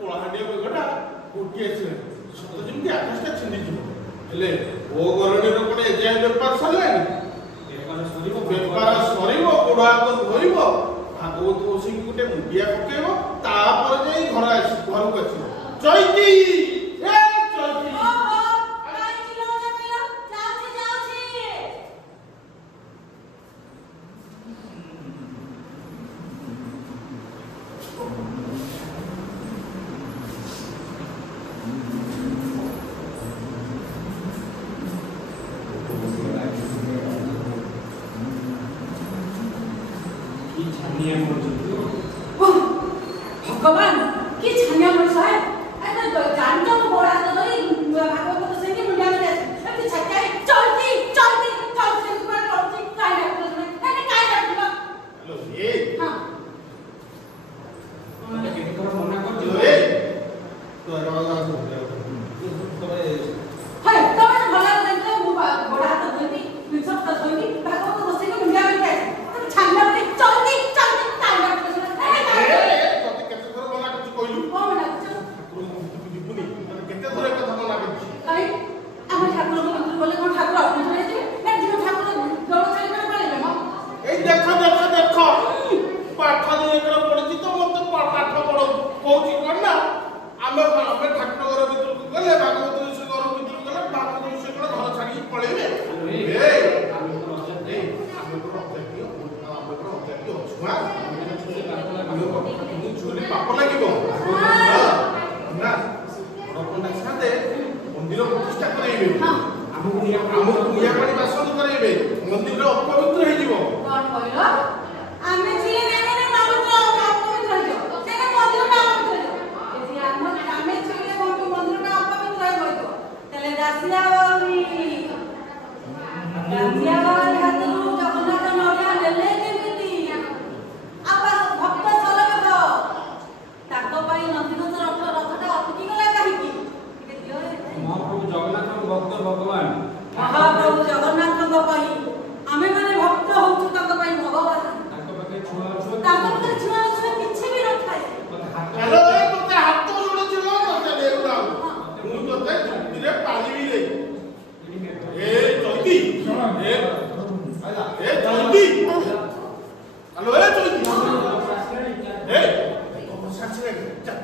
कोलाहांडिया बेगटा गोटे सत जमी आकाशटा छिंदी हेले ओ गरणी कोड़े एजाए बेपार सरलानी बेपार सर गोड़ हाथ धोब भागवत बस गोटे मुंडिया पकेब तापर जाई घर को आस चैती भगवान की छानिया मन साहे अरे जानता तो बोला तो नहीं भागवत तो से के मुंडिया में ऐसे छक्का चलती चलती चलती पर चलती काय डॉक्टर ने अरे काय डॉक्टर हेलो ए हां मैंने के कर मना कर दियो ए तो आवाज आ तोरे हाय तब भला नहीं मु बोला तो धोनी सब तो धोनी भागवत तो से के मुंडिया में ऐसे छानिया में चलती चलती काय डॉक्टर ने अरे पाप लगे मंदिर प्रतिष्ठा करेबे हमको निया पानी बासन करेबे मंदिर अपवित्र हे जीवो कोन कहलो आमे छिले नेने पवित्र अपवित्र हे सेने मंदिर ना अपवित्र यदि आमे छिले मंदिर ना अपवित्र हे होइतो तले दासिया बाउरी हातरू जगन्नाथ नौया लेले केमिति आपा भक्त सलग द ताको पाई नंदीगंज रथटा अटकी गला काहिकी महाप्रभु जगन्नाथ भक्त भगवान महाप्रभु जगन्नाथ पाई आमे माने भक्त होछु ताको पाई भगवान ताको पाके छुआ छुआ ताको पाके छुआ छुआ किछि भी रखाय हेलो ए तोते हाथ जोड़े छिलो तोते देउला मु तोते धरतीरे पानी भी ले ए चलती ए आला ए चलती हेलो ए चलती ए तो साक्षी जा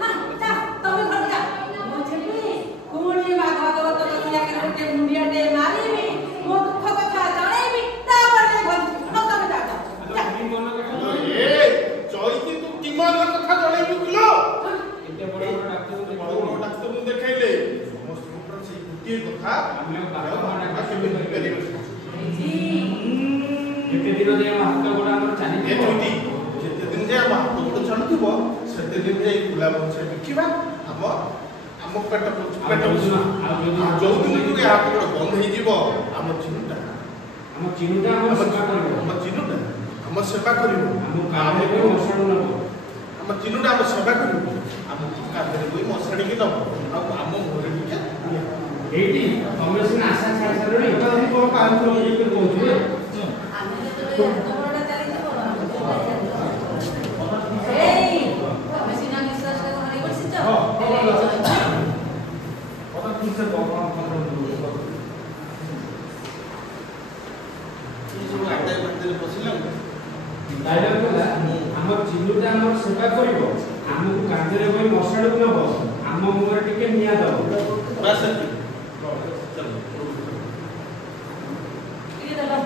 हां जा तमे घर जा मुझे भी कोणी भागवत कथिया के रोटे मुंडिया दे मारीबी मो दुख कथा जणेबी तापर घर तमे जा जा ए चलती तू किमान कथा जणेबी किलो एते बड़ डाक्टर मु देखाइले समस्त ऊपर से गुटी कथा हमने डाक्टर केबे करिबे जी एते दिन जे हाथ गोड़ा हमर चाली ए चलती जेते दिन जे हम हाथ गोड़ चलतिबो सेते दिन जे गुला बंसे देखिबा हम पेट जो दिन तू हाथ गोड़ बंद हो जीव आम चिन्हुटा हम चिन्हुटा हम सेवा करबो हम चिन्हुटा हम सेवा करबो हम कामे को मसड़ नबो हम चिन्हुटा हम सेवा करबो हम कामे को मसड़ी के नबो आ हम मोरे के एटी तमे सिना आशा छाड़ छाड़नी तो हम को काम को ये कर कहछु आमे तो तोरडा चली जीवो एई तमे सिना विश्वास कर हरि बसिच पता ठीक से भगवान कंट्रोल डायलॉग बोला हमर चिन्हुटा हमर सेवा करिवो हमकु कांदरे कोई मसड़ नबो हम मुहर टिके निया दबो बस चलो ये दला